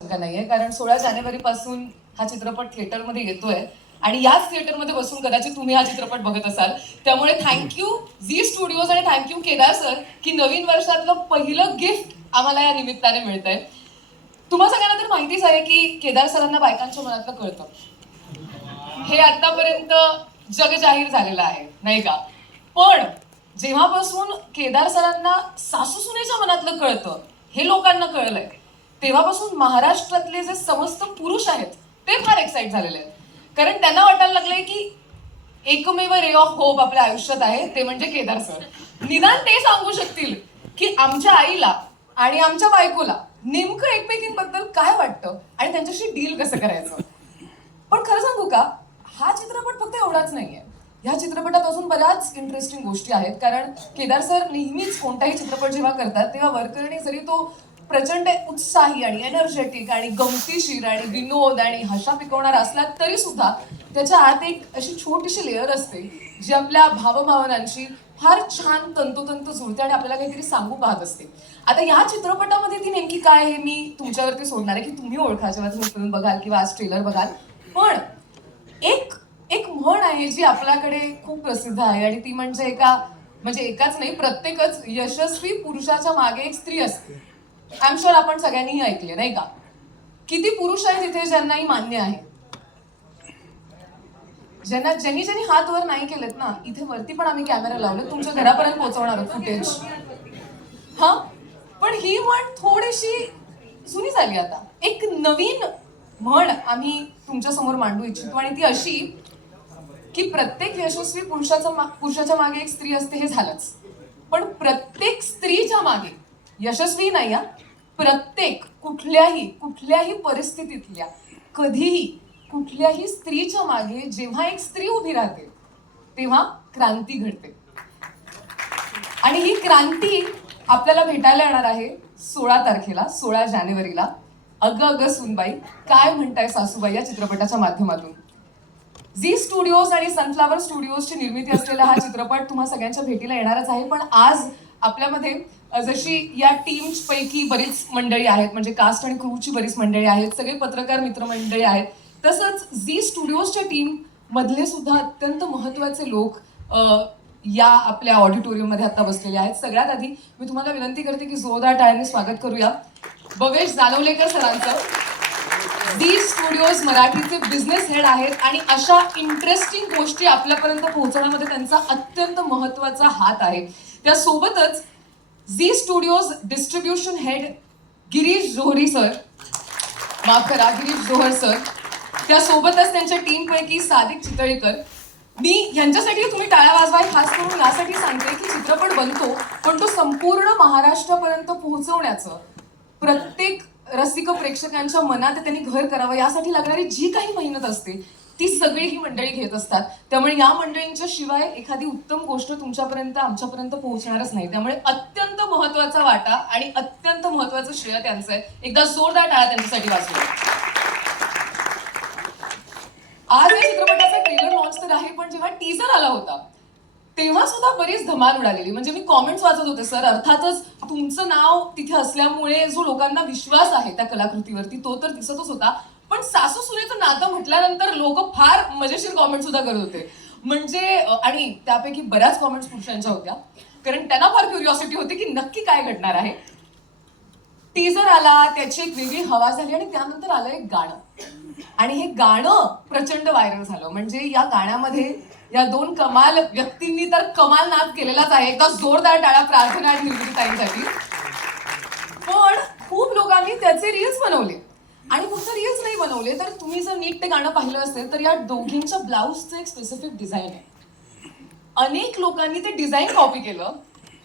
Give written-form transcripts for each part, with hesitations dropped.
शंका नाहीये, कारण 16 जानेवारी पासून हा चित्रपट थिएटरमध्ये येतोय आणि याच थिएटरमध्ये बसून कदाचित तुम्ही हा चित्रपट बघत असाल. त्यामुळे थँक्यू झी स्टुडिओज आणि थँक्यू केदार सर की नवीन वर्षातलं पहिलं गिफ्ट आम्हाला या निमित्ताने मिळतंय. तुम्हा सगळ्यांना तर माहितीच आहे की केदार सरांना बायकांच्या मनातलं कळतं. हे आतापर्यंत जग जाहीर झालेलं आहे, नाही का? पण जेव्हापासून केदार सरांना सासू सुनेच्या मनातलं कळतं, हे लोकांना कळलंय, तेव्हापासून महाराष्ट्रातले जे समस्त पुरुष आहेत ते फार एक्साइट झालेले आहेत. कारण त्यांना वाटायला लागलंय की एकमेव रे ऑफ होप आपल्या आयुष्यात आहे ते म्हणजे केदार सर. निदान ते सांगू शकतील की आमच्या आईला आणि आमच्या बायकोला नेमकं एकमेकींबद्दल काय वाटतं आणि त्यांच्याशी डील कसं करायचं. पण खरं सांगू का, हा चित्रपट फक्त एवढाच नाहीये. ह्या चित्रपटात अजून बऱ्याच इंटरेस्टिंग गोष्टी आहेत. कारण केदार सर नेहमीच कोणताही चित्रपट जेव्हा करतात तेव्हा वरकरणी जरी तो प्रचंड उत्साही आणि एनर्जेटिक आणि गमतीशीर आणि विनोद आणि हशा पिकवणारा असला तरी सुद्धा त्याच्या आत एक अशी छोटीशी लेअर असते जी आपल्या भावभावनांशी फार छान तंतोतंत जुळते आणि आपल्याला काहीतरी सांगू पाहत असते. आता या चित्रपटामध्ये ती नेमकी काय हे मी तुमच्यावरती सोडणार आहे की तुम्ही ओळखा जेव्हा तुम्ही फिल्म बघाल किंवा आज ट्रेलर बघाल. पण एक एक म्हण आहे जी आपल्याकडे खूप प्रसिद्ध आहे आणि ती म्हणजे एकाच नाही, प्रत्येकच यशस्वी पुरुषाच्या मागे एक स्त्री असते. आय एम शुअर आपण सगळ्यांनीही ऐकले, नाही का? किती पुरुष आहेत तिथे ज्यांनाही मान्य आहे, ज्यांनी हात वर नाही केलेत ना, इथे वरती पण आम्ही कॅमेरा लावले, तुमच्या घरापर्यंत पोहोचवणार फुटेज. हा, पण ही म्हण थोडीशी जुनी झाली. आता एक नवीन म्हण आम्ही तुमच्या समोर मांडू इच्छितो आणि ती अशी की प्रत्येक यशस्वी पुरुषाच्या मागे एक स्त्री असते हे झालंच, पण प्रत्येक स्त्रीच्या मागे यशस्वी नाही, प्रत्येक कुठल्याही परिस्थितीतल्या कधीही कुठल्याही स्त्रीच्या मागे जेव्हा एक स्त्री उभी राहते तेव्हा क्रांती घडते. आणि ही क्रांती आपल्याला भेटायला येणार आहे 16 तारखेला, 16 जानेवारीला. अगं अगं सुनबाई काय म्हणताय सासूबाई या चित्रपटाच्या माध्यमातून. झी स्टुडिओज आणि सनफ्लावर स्टुडिओजची निर्मिती असलेला हा चित्रपट तुम्हा सगळ्यांच्या भेटीला येणारच आहे. पण आज आपल्यामध्ये जशी या टीम्स पैकी बरीच मंडळी आहेत, म्हणजे कास्ट आणि क्रूची बरीच मंडळी आहेत, सगळे पत्रकार मित्रमंडळी आहेत, तसंच झी स्टुडिओजच्या टीम मधले सुद्धा अत्यंत महत्त्वाचे लोक या आपल्या ऑडिटोरियममध्ये आता बसलेले आहेत. सगळ्यात आधी मी तुम्हाला विनंती करते की जोरदार टाळ्यांनी स्वागत करूया भवेश जालवलेकर सरांचं. झी स्टुडिओज मराठीचे बिझनेस हेड आहेत आणि अशा इंटरेस्टिंग गोष्टी आपल्यापर्यंत पोहोचवण्यामध्ये त्यांचा अत्यंत महत्त्वाचा हात आहे. त्यासोबतच Zee studios distribution head Girish Johari sir, माफ करा गिरीश जोहर सर, त्यासोबतच त्यांच्या टीमपैकी सादिक चितळीकर. मी ह्यांच्यासाठी तुम्ही टाळ्या वाजवा खास करून यासाठी सांगते की चित्रपट बनतो पण तो संपूर्ण महाराष्ट्रापर्यंत पोहोचवण्याचं, प्रत्येक रसिक प्रेक्षकांच्या मनात त्यांनी घर करावं यासाठी लागणारी जी काही मेहनत असते ती सगळी ही मंडळी घेत असतात. त्यामुळे या मंडळींच्या शिवाय एखादी उत्तम गोष्ट तुमच्यापर्यंत आमच्यापर्यंत पोहोचणारच नाही. त्यामुळे अत्यंत महत्त्वाचा वाटा आणि अत्यंत महत्त्वाचं श्रेय त्यांचं आहे. एकदा जोरदार टाळ्या त्यांच्यासाठी वाजवा. आज या चित्रपटाचा ट्रेलर लॉन्च तर आहे, पण जेव्हा टीजर आला होता तेव्हा सुद्धा बरीच धमाल उडालेली. म्हणजे मी कॉमेंट्स वाचत होते, सर अर्थातच तुमचं नाव तिथे असल्यामुळे जो लोकांना विश्वास आहे त्या कलाकृतीवरती तो तर दिसतच होता, पण सासू सुनेचं नातं म्हटल्यानंतर लोक फार मजेशीर कॉमेंट सुद्धा करत होते. म्हणजे आणि त्यापैकी बऱ्याच कॉमेंट्स पुरुषांच्या होत्या, कारण त्यांना फार क्युरिओसिटी होती की नक्की काय घडणार आहे. टीजर आला, त्याची एक वेगळी हवा झाली आणि त्यानंतर आलं एक गाणं आणि हे गाणं प्रचंड व्हायरल झालं. म्हणजे या गाण्यामध्ये या दोन कमाल व्यक्तींनी तर कमाल नाद केलेलाच आहे. एकदा जोरदार टाळ्या प्रार्थना आणि निर्मितीताईंसाठी. पण खूप लोकांनी त्याचे रील्स बनवले आणि फक्त रील्स नाही बनवले तर तुम्ही जर नीट ते गाणं पाहिलं असेल तर या दोघींच्या ब्लाऊजचं एक स्पेसिफिक डिझाईन आहे. अनेक लोकांनी ते डिझाईन कॉपी केलं,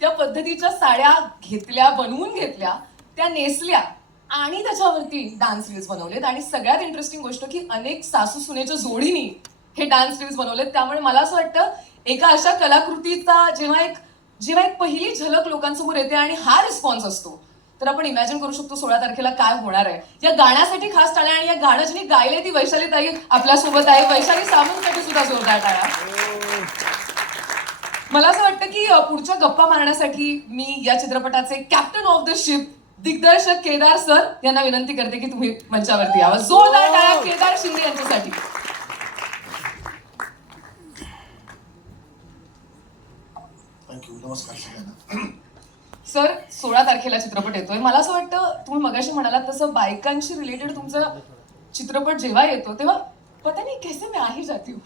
त्या पद्धतीच्या साड्या घेतल्या, बनवून घेतल्या, त्या नेसल्या आणि त्याच्यावरती डान्स रील्स बनवलेत. आणि सगळ्यात इंटरेस्टिंग गोष्ट की अनेक सासू सुनेच्या जोडीनी हे डान्स रील्स बनवलेत. त्यामुळे मला असं वाटतं एका अशा कलाकृतीचा जेव्हा एक पहिली झलक लोकांसमोर येते आणि हा रिस्पॉन्स असतो तर आपण इमॅजिन करू शकतो 16 तारखेला काय होणार आहे. या गाण्यासाठी खास टाळ्या आणि या गाणं जिने गायले ती वैशाली ताई आपल्यासोबत आहे. वैशाली सामंतसाठी सुद्धा जोरदार टाळ्या. मला असं वाटतं की पुढच्या गप्पा मारण्यासाठी मी या चित्रपटाचे कॅप्टन ऑफ द शिप दिग्दर्शक केदार सर यांना विनंती करते की तुम्ही मंचावरती यावं. जोरदार टाळ्या केदार शिंदे यांच्यासाठी. थँक्यू. नमस्कार सगळ्यांना. सर 16 तारखेला चित्रपट येतोय. मला असं वाटतं तुम्ही मगाशी म्हणालात तसं बायकांशी रिलेटेड तुमचा चित्रपट जेव्हा येतो तेव्हा पता नाही कैसे मैं आ ही जाती हूँ.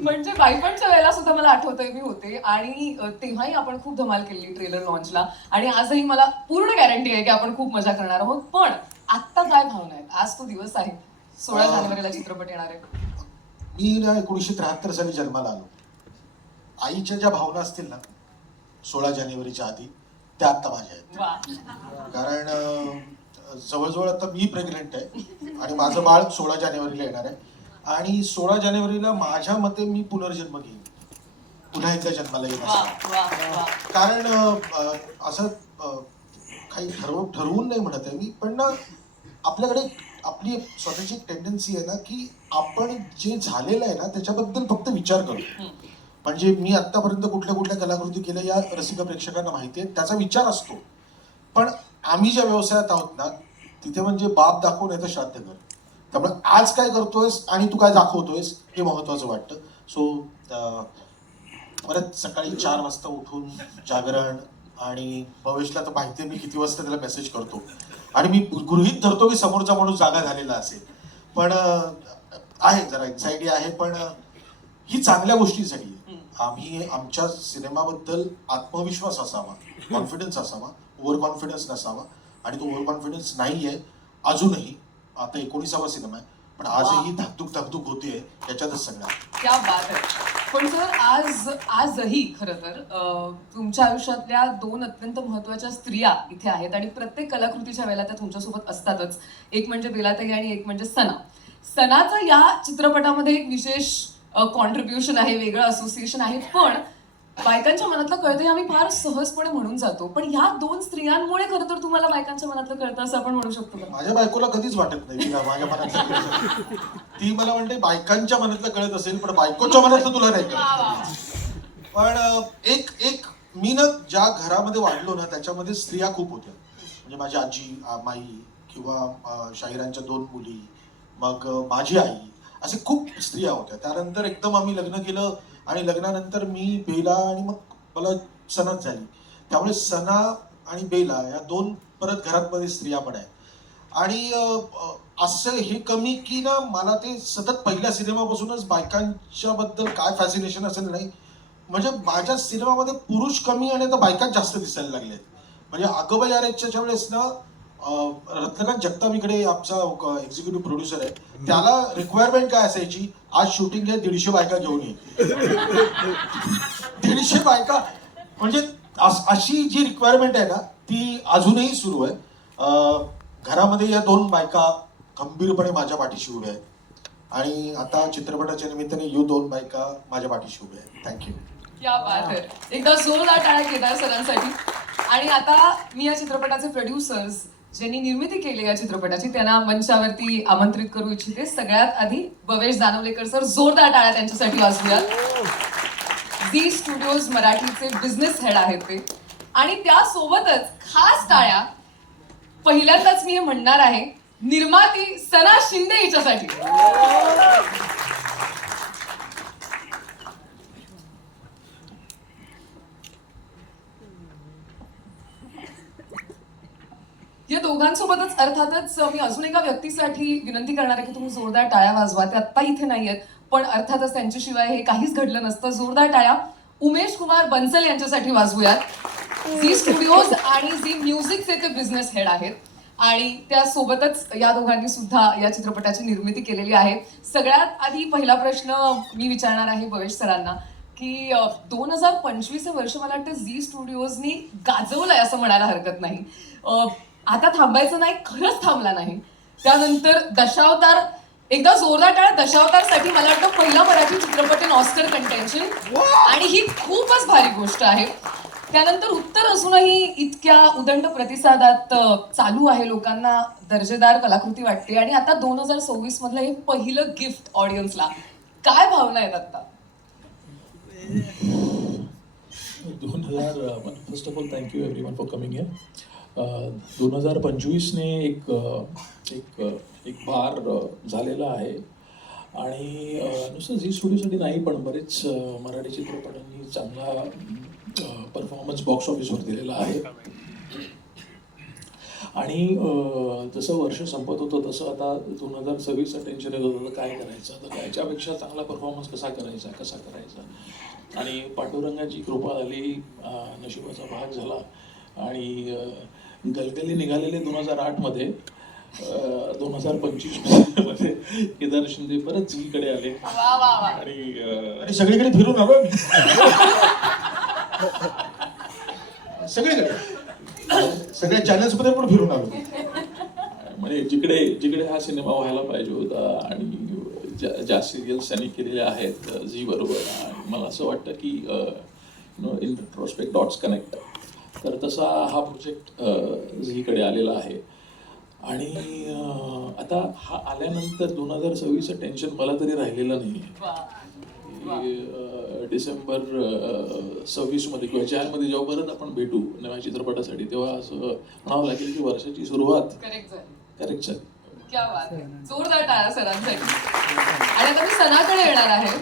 म्हणजे बायपणच्या वेळेला सुद्धा मला आठवतंय मी होते आणि तेव्हाही आपण खूप धमाल केली ट्रेलर लॉन्चला आणि आजही मला पूर्ण गॅरंटी आहे की आपण खूप मजा करणार आहोत. पण आत्ता काय भावना आहेत? आज तो दिवस आहे 16 जानेवारीला चित्रपट येणार आहे. मी ना 1973 साली जन्माला आलो. आईच्या ज्या भावना असतील ना 16 जानेवारीच्या आधी त्या आत्ता माझ्या आहेत. वा. कारण जवळजवळ आता मी प्रेग्नेंट आहे आणि माझं बाळ 16 जानेवारीला येणार आहे आणि 16 जानेवारीला माझ्या मते मी पुनर्जन्म घेईन, पुन्हा एकदा जन्माला येईल असं. कारण असं काही ठरवून नाही म्हणत आहे मी, पण ना आपल्याकडे आपली स्वतःची टेंडन्सी आहे ना की आपण जे झालेलं आहे ना त्याच्याबद्दल फक्त विचार करू. म्हणजे मी आतापर्यंत कुठल्या कुठल्या कलाकृती केल्या या रसिक प्रेक्षकांना माहिती आहे, त्याचा विचार असतो. पण आम्ही ज्या व्यवसायात आहोत ना तिथे म्हणजे बाप दाखव नाही तर श्राद्ध कर. त्यामुळे आज काय करतोयस आणि तू काय दाखवतोयस हे महत्वाचं वाटतं. सो परत सकाळी 4 वाजता उठून जागरण आणि भवेशला तर माहिती आहे मी किती वाजता त्याला मेसेज करतो आणि मी गृहीत धरतो की समोरचा माणूस जागा झालेला असेल. पण आहे जरा एन्झायटी आहे, पण ही चांगल्या गोष्टीसाठी आहे. आम्ही आमच्या सिनेमाबद्दल आत्मविश्वास असावा, कॉन्फिडन्स असावा, ओव्हर कॉन्फिडन्स नसावा आणि तो ओव्हर कॉन्फिडन्स नाही आहे अजूनही. आता 19वा सिनेमा आहे पण आजही धाकधूक होतीये याच्यातच सगळं. क्या बात आहे. पण सर आजही खरं तर तुमच्या आयुष्यातल्या 2 अत्यंत महत्त्वाच्या स्त्रिया इथे आहेत आणि प्रत्येक कलाकृतीच्या वेळेला त्या तुमच्यासोबत असतातच. एक म्हणजे बेलाताई आणि एक म्हणजे सना. सनाचं या चित्रपटामध्ये एक विशेष कॉन्ट्रीब्युशन आहे, वेगळं असोसिएशन आहे. पण बायकांच्या मनातलं कळतं हे आम्ही फार सहजपणे म्हणून जातो, पण ह्या 2 स्त्रियांमुळे खरं तर तुम्हाला बायकांच्या मनातलं कळतं असं आपण म्हणू शकतो का? माझ्या बायकोला कधीच वाटत नाही तिला माझ्या मनातलं कळत. ती मला म्हणते बायकांच्या मनातलं कळत असेल पण बायकोच्या मनातलं तुला नाही कळत. पण एक मी ना ज्या घरामध्ये वाढलो ना त्याच्यामध्ये स्त्रिया खूप होत्या. म्हणजे माझी आजी, माई किंवा शाहिरांच्या 2 मुली, मग माझी आई, असे खूप स्त्रिया होत्या. त्यानंतर एकदम आम्ही लग्न केलं आणि लग्नानंतर मी बेला आणि मग मला सनाच झाली. त्यामुळे सना आणि बेला या 2 परत घरात स्त्रिया पण आहेत. आणि असं हे कमी की ना मला ते सतत पहिल्या सिनेमापासूनच बायकांच्या बद्दल काय फॅसिनेशन असेल नाही. म्हणजे माझ्या सिनेमामध्ये पुरुष कमी आणि आता बायकाच जास्त दिसायला लागले. म्हणजे अगोबाई आरेच्या वेळेस ना रत्नकांत जगताप इकडे आमचा एक्झिक्युटिव्ह प्रोड्युसर आहे, त्याला रिक्वायरमेंट काय असायची, आज शूटिंग आहे 150 बायका घेऊन ये. 150 बायका म्हणजे अशी जी रिक्वायरमेंट आहे ना ती अजूनही सुरू आहे. घरामध्ये या 2 बायका खंबीरपणे माझ्या पाठीशी उभ्या आहेत आणि आता चित्रपटाच्या निमित्ताने 2 बायका माझ्या पाठीशी उभ्या आहेत. थँक्यू. क्या बात आहे. एकदा जोरदार टाळ्या केदार सरांसाठी. आणि आता मी या चित्रपटाचे प्रोड्युसर्स ज्यांनी निर्मिती केली या चित्रपटाची त्यांना मंचावरती आमंत्रित करू इच्छिते. सगळ्यात आधी भवेश दानवलेकर सर, जोरदार टाळ्या त्यांच्यासाठी वाजवूयात. झी स्टुडिओज मराठीचे बिझनेस हेड आहेत ते. आणि त्यासोबतच खास टाळ्या पहिल्यांदाच मी हे म्हणणार आहे निर्माती सना शिंदे हिच्यासाठी. या दोघांसोबतच अर्थातच मी अजून एका व्यक्तीसाठी विनंती करणार आहे की तुम्ही जोरदार टाळ्या वाजवा. ते आत्ता इथे नाहीयेत पण अर्थातच त्यांच्याशिवाय हे काहीच घडलं नसतं. जोरदार टाळ्या उमेश कुमार बन्सल यांच्यासाठी वाजवूयात. झी स्टुडिओज आणि झी म्युझिकचे ते बिझनेस हेड आहेत आणि त्यासोबतच या दोघांनी सुद्धा या चित्रपटाची निर्मिती केलेली आहे. सगळ्यात आधी पहिला प्रश्न मी विचारणार आहे भवेश सरांना की 2025 हे वर्ष मला वाटतं झी स्टुडिओजनी गाजवलंय असं म्हणायला हरकत नाही. आता थांबायचं नाही, खरंच थांबला नाही. त्यानंतर दशावतार, एकदा जोरदार टाळ्या दशावतारसाठी. मला वाटतं पहिला मराठी चित्रपट इन ऑस्कर कंटेन्शन आणि ही खूपच भारी गोष्ट आहे. त्यानंतर उत्तर असूनही इतक्या उदंड प्रतिसादात चालू आहे, लोकांना दर्जेदार कलाकृती वाटते आणि आता 2026 मधलं हे पहिलं गिफ्ट ऑडियन्सला. काय भावना आहेत आता? First of all thank you everyone for coming here. 2025ने एक भार झालेला आहे आणि नुसतं झी स्टुडिओसाठी नाही पण बरेच मराठी चित्रपटांनी चांगला परफॉर्मन्स बॉक्स ऑफिसवर दिलेला आहे. आणि जसं वर्ष संपत होतं तसं आता 2026चं टेन्शन येत होतं काय करायचं, तर याच्यापेक्षा चांगला परफॉर्मन्स कसा करायचा. आणि पांडुरंगाची कृपा झाली, नशिबाचा भाग झाला आणि गलगली निघालेले 2008 मध्ये 2025 मध्ये केदार शिंदे परत झीकडे आले वा वा वा. आणि सगळीकडे फिरून आलो मी. सगळीकडे सगळ्या चॅनल्स मध्ये पण फिरून आलो. म्हणजे जिकडे हा सिनेमा व्हायला पाहिजे होता आणि ज्या सिरियल्स त्यांनी केलेल्या आहेत झी बरोबर, आणि मला असं वाटतं की इन रेट्रोस्पेक्ट डॉट्स कनेक्ट, तर तसा हा प्रोजेक्ट झीकडे आलेला आहे. आणि आता हा आल्यानंतर 2026चं टेन्शन मला तरी राहिलेलं नाही आहे. डिसेंबर 26 मध्ये किंवा जानेवारीमध्ये जेव्हा परत आपण भेटू नव्या चित्रपटासाठी, तेव्हा असं म्हणावं लागेल की वर्षाची सुरुवात करेक्ट झाली. क्या बात आहे. जोरदार टाळ्या सरांसाठी. आणि आता मी सनाकडे येणार आहे.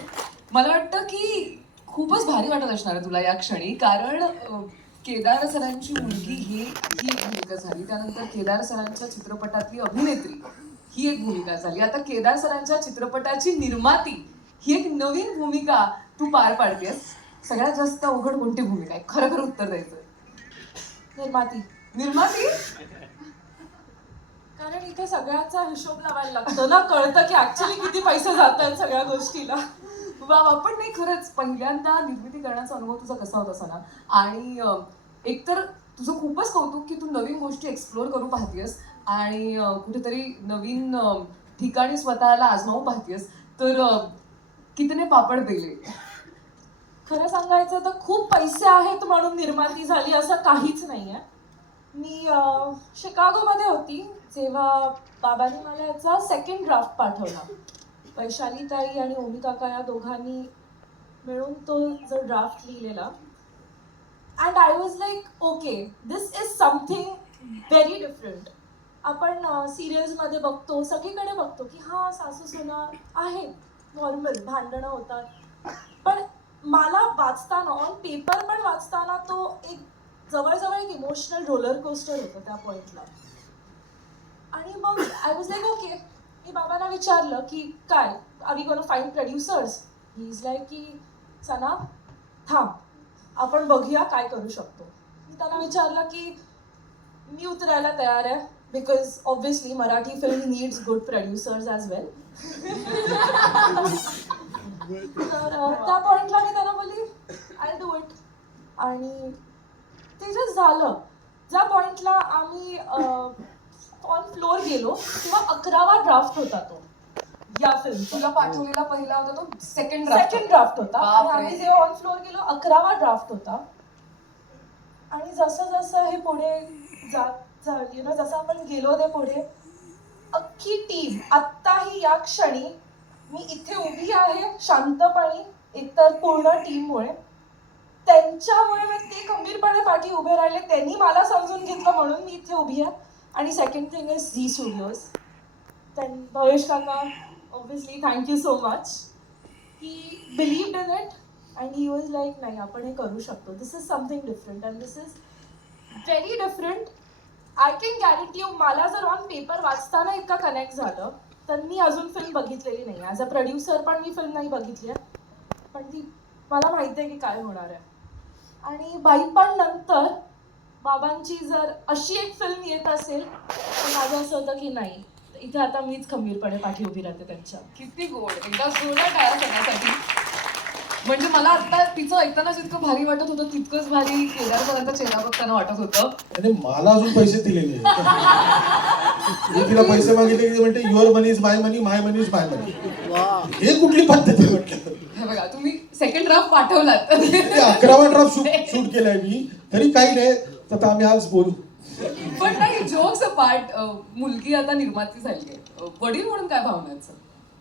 मला वाटतं की खूपच भारी वाटत असणार आहे तुला या क्षणी, कारण केदार सरांची मुलगी ही एक भूमिका झाली, त्यानंतर केदार सरांच्या चित्रपटातली अभिनेत्री ही एक भूमिका झाली, आता केदार सरांच्या चित्रपटाची निर्माती ही एक नवीन भूमिका तू पार पाडतेस. सगळ्यात जास्त अवघड कोणती भूमिका आहे? खरं उत्तर द्यायचं. निर्माती. कारण इथे सगळ्याचा हिशोब लावायला लागतो ना, कळतं की ऍक्च्युली किती पैसे जात आहेत सगळ्या गोष्टीला. वा, पण नाही, खरंच पहिल्यांदा निर्मिती करण्याचा अनुभव तुझा कसा होता सना? आणि एकतर तुझं खूपच कौतुक की तू नवीन गोष्टी एक्सप्लोअर करू पाहतेस आणि कुठेतरी नवीन ठिकाणी स्वतःला आजमावू पाहतेस. तर कितने पापड बेले. खरं सांगायचं तर खूप पैसे आहेत म्हणून निर्माती झाली असं काहीच नाहीये. मी शिकागोमध्ये होती जेव्हा बाबांनी मला याचा सेकंड ड्राफ्ट पाठवला. वैशाली ताई आणि ओमी काका या दोघांनी मिळून तो जो ड्राफ्ट लिहिलेला. And I was like okay, this is something very different. आपण सिरियल्समध्ये बघतो, सगळीकडे बघतो की हा सासू सुना आहे, नॉर्मल भांडणं होतात, पण मला वाचताना ऑन पेपर पण वाचताना तो एक जवळजवळ एक इमोशनल रोलर कोस्टर होतं त्या पॉइंटला. आणि मग आय वॉज लाईक ओके. मी बाबांना विचारलं की काय are we gonna find producers. He is like की सना थांब, आपण बघूया काय करू शकतो. मी त्यांना विचारलं की मी उतरायला तयार आहे, because obviously Marathi film needs good producers as well. तर त्या पॉइंटला मी त्यांना बोलली आय डू इट. आणि ते जे झालं, ज्या पॉइंटला आम्ही ऑन फ्लोअर गेलो तेव्हा 11वा ड्राफ्ट होता तो या फिल्म. तुला पाठवलेला पहिला होता तो सेकंड ड्राफ्ट होता. आणि आम्ही जेव्हा ऑन फ्लोअर गेलो 11वा ड्राफ्ट होता. आणि जसं जसं हे पुढे जसं आपण गेलो ते पुढे, अख्खी टीम आत्ताही या क्षणी मी इथे उभी आहे शांतपणे, एकतर पूर्ण टीममुळे, त्यांच्यामुळे मी ते खंबीरपणे पाठी उभे राहिले, त्यांनी मला समजून घेतलं म्हणून मी इथे उभी आहे. आणि second thing is Zee studios. Bhavesh काका, obviously thank you so much. He believed in it and he was like नाही आपण हे करू शकतो. This is something different and this is very different. I can guarantee you, मला जर ऑन पेपर वाचताना इतका कनेक्ट झालं तर मी अजून फिल्म बघितलेली नाही. ॲज अ प्रोड्युसर पण मी फिल्म नाही बघितली आहे, पण ती मला माहिती आहे की काय होणार आहे. आणि बाईपण नंतर बाबांची जर अशी एक फिल्म येत असेल तर माझं असं होतं की नाही, इथे आता मीच खंबीरपणे पाठी उभी राहते त्यांच्या. किती गोड. एकदा जोरदार टाळ्या करण्यासाठी. म्हणजे मला आता तिचं ऐकताना जितकं भारी वाटत होतं तितकंच भारी केदारपर्यंत चेहरा बघताना वाटत होतं. आणि मला अजून पैसे दिलेले मी तिला पैसे मागितले की म्हणते your money is my money, my money is my money. हे कुठली पद्धत आहे म्हटलं. हे बघा, तुम्ही सेकंड ड्राफ्ट पाठवलात. 11वा ड्राफ्ट शूट केलाय मी, तरी काही नाही. तर आम्ही आज बोलू. पण नाही, जोक्स अपार्ट, मुलगी आता निर्माती झाली आहे, वडील म्हणून काय भावना आहेत सर?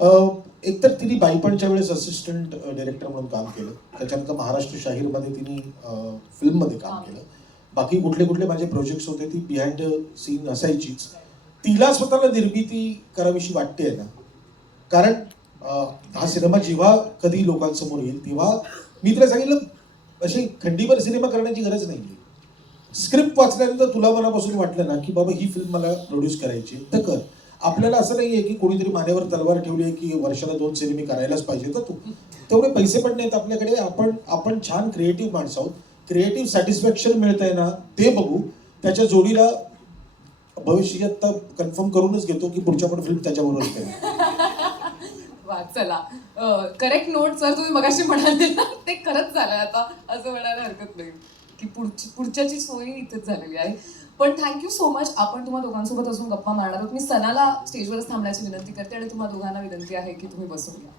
एकतर तिने बाईपणच्या वेळेस असिस्टंट डिरेक्टर म्हणून काम केलं, त्याच्यानंतर महाराष्ट्र शाहीरमध्ये तिने फिल्ममध्ये काम केलं. बाकी कुठले कुठले माझे प्रोजेक्ट्स होते ती बिहाइंड द सीन असायचीच. तिला स्वतःला निर्मिती करावीशी वाटते ना, कारण हा सिनेमा जेव्हा कधी लोकांसमोर येईल तेव्हा मी तुला सांगितलं अशी खंडीवर सिनेमा करण्याची गरज नाही. स्क्रिप्ट वाचल्यानंतर तुला मनापासून वाटलं ना की बाबा ही फिल्म मला प्रोड्यूस करायची तर कर. आपल्याला असं नाही आहे की कोणीतरी मानेवर तलवार ठेवली आहे की वर्षाला 2 सिनेमे करायलाच पाहिजे. तर तू तेवढे पैसे पण नाहीत आपल्याकडे. आपण छान क्रिएटिव्ह माणसं आहोत. क्रिएटिव्ह सॅटिस्फॅक्शन मिळतंय ना ते बघू. त्याच्या जोडीला भविष्यात तर कन्फर्म करूनच घेतो की पुढच्या पण फिल्म त्याच्याबरोबर करेल. वा चला, करेक्ट नोट सर तुम्ही मगाशी म्हणाले ना ते खरंच झालंय आता, असं म्हणायला हरकत नाही की पुढच्याची सोय इथेच झालेली आहे. पण थँक्यू सो मच. आपण तुम्हा दोघांसोबत असून गप्पा मारणार आहोत. मी सनाला स्टेजवरच थांबण्याची विनंती करते आणि तुम्हा दोघांना विनंती आहे की तुम्ही बसून घ्या.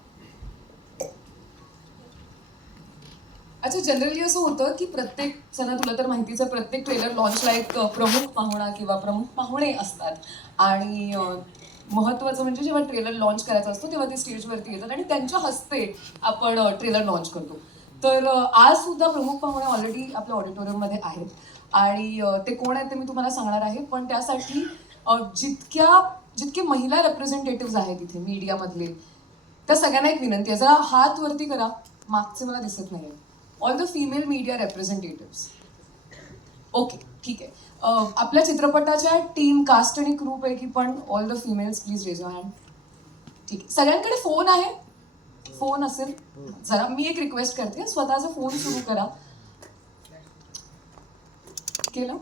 अच्छा, जनरली असं होतं की प्रत्येक, सना तुला तर माहितीच आहे, प्रत्येक ट्रेलर लॉन्चला एक प्रमुख पाहुणा किंवा प्रमुख पाहुणे असतात. आणि महत्त्वाचं म्हणजे जेव्हा ट्रेलर लॉन्च करायचा असतो तेव्हा ते स्टेजवरती येतात आणि त्यांच्या हस्ते आपण ट्रेलर लॉन्च करतो. तर आज सुद्धा प्रमुख पाहुणे ऑलरेडी आपल्या ऑडिटोरियममध्ये आहेत आणि ते कोण आहेत ते मी तुम्हाला सांगणार आहे. पण त्यासाठी जितके महिला रेप्रेझेंटेटिव्ह आहेत इथे मीडियामधले, त्या सगळ्यांना एक विनंती आहे, जरा हात वरती करा. मागचे मला दिसत नाही. All the female media representatives. Okay, ठीक आहे. आपल्या चित्रपटाच्या टीम, कास्ट आणि क्रू पैकी पण all the females please raise your hand. ठीक आहे. सगळ्यांकडे फोन आहे? फोन असेल जरा मी एक रिक्वेस्ट करते, स्वतःचा फोन सुरू करा. केलं?